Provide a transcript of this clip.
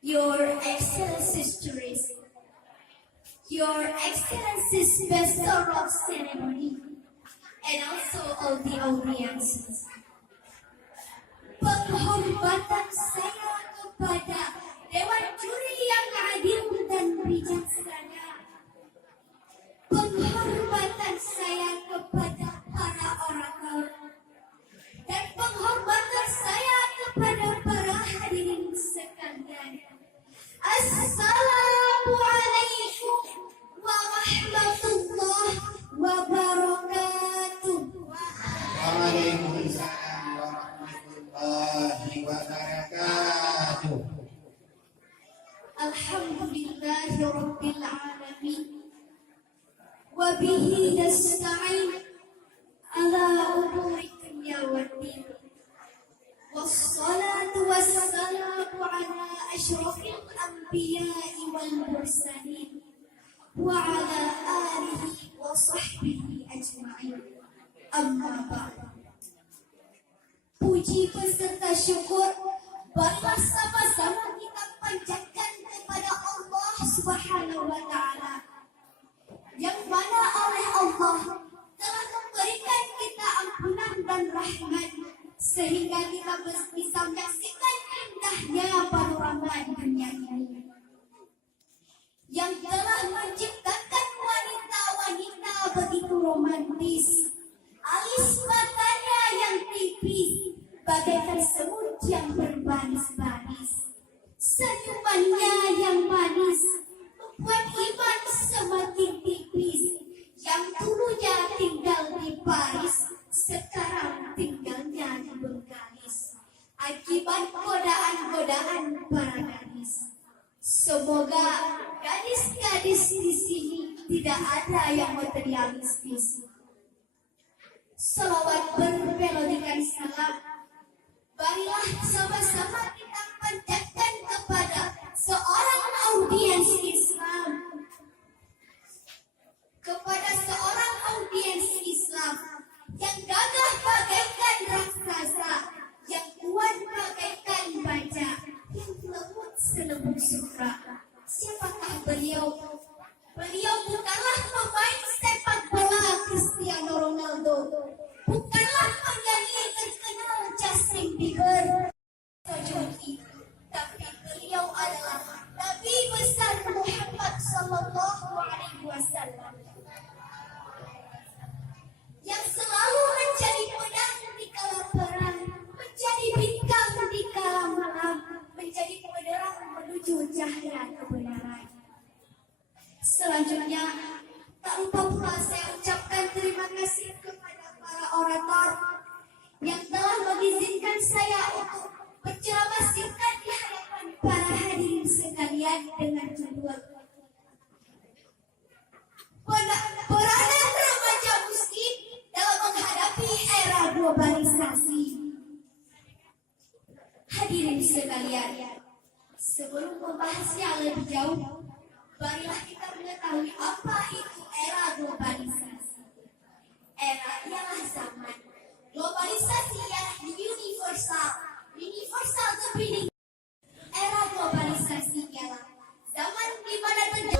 Your Excellency's tourists, Your Excellency's Master of Ceremony, and also all the audiences. Penghormatan saya kepada Dewan Juri yang adil dan bijaksana. Penghormatan saya kepada para orator. Dan penghormatan saya kepada para hadirin sekalian. Assalamualaikum warahmatullahi wabarakatuh. Waalaikumsalam warahmatullahi wabarakatuh. Alhamdulillahi rabbil alamin. Wa bihi nasta'in ala umuri dunya waddin. Wassalatu wassalamu ala asyrafil anbiya'i wal mursalin wa ala alihi wa sahbihi ajma'in. Amma ba'd. Puji beserta syukur marilah sama-sama kita panjatkan kepada Allah Subhanahu wa taala, yang mana oleh Allah telah memberikan kita ampunan dan rahmat sehingga kita bisa menyaksikan indahnya panorama dunia ini, yang telah menciptakan wanita-wanita begitu romantis, alis matanya yang tipis bagaikan semut yang berbaris-baris, senyumannya yang manis membuat iman semakin tipis, yang dulunya tinggal di Paris sekarang tinggalnya di Bengkalis akibat godaan-godaan para gadis. Semoga gadis-gadis di sini tidak ada yang materialistis. Selawat bermelodikan salam, marilah sama-sama kita panjatkan kepada seorang audiens Islam, kepada seorang audiens Islam yang gagah bagaikan raksasa, yang kuat bagaikan baja, yang lembut selembut sutra. Siapakah beliau? Beliau bukanlah pemain sepak bola Cristiano Ronaldo, bukanlah penyanyi terkenal Justin Bieber, tapi beliau adalah Nabi besar Muhammad Sallallahu Alaihi Wasallam, yang selalu menjadi pedang di kala perang, menjadi bintang di kala malam, menjadi penerang menuju cahaya kebenaran. Selanjutnya, tak lupa pula saya ucapkan terima kasih kepada para orator yang telah mengizinkan saya untuk berceramah singkat di hadapan para hadirin sekalian dengan judul Peranan Remaja Muslim dalam menghadapi era globalisasi. Hadirin sekalian, sebelum membahasnya lebih jauh, marilah kita mengetahui apa itu era globalisasi. Era ialah zaman. Globalisasi ialah universal the meaning. Era globalisasi ialah zaman di mana terjadi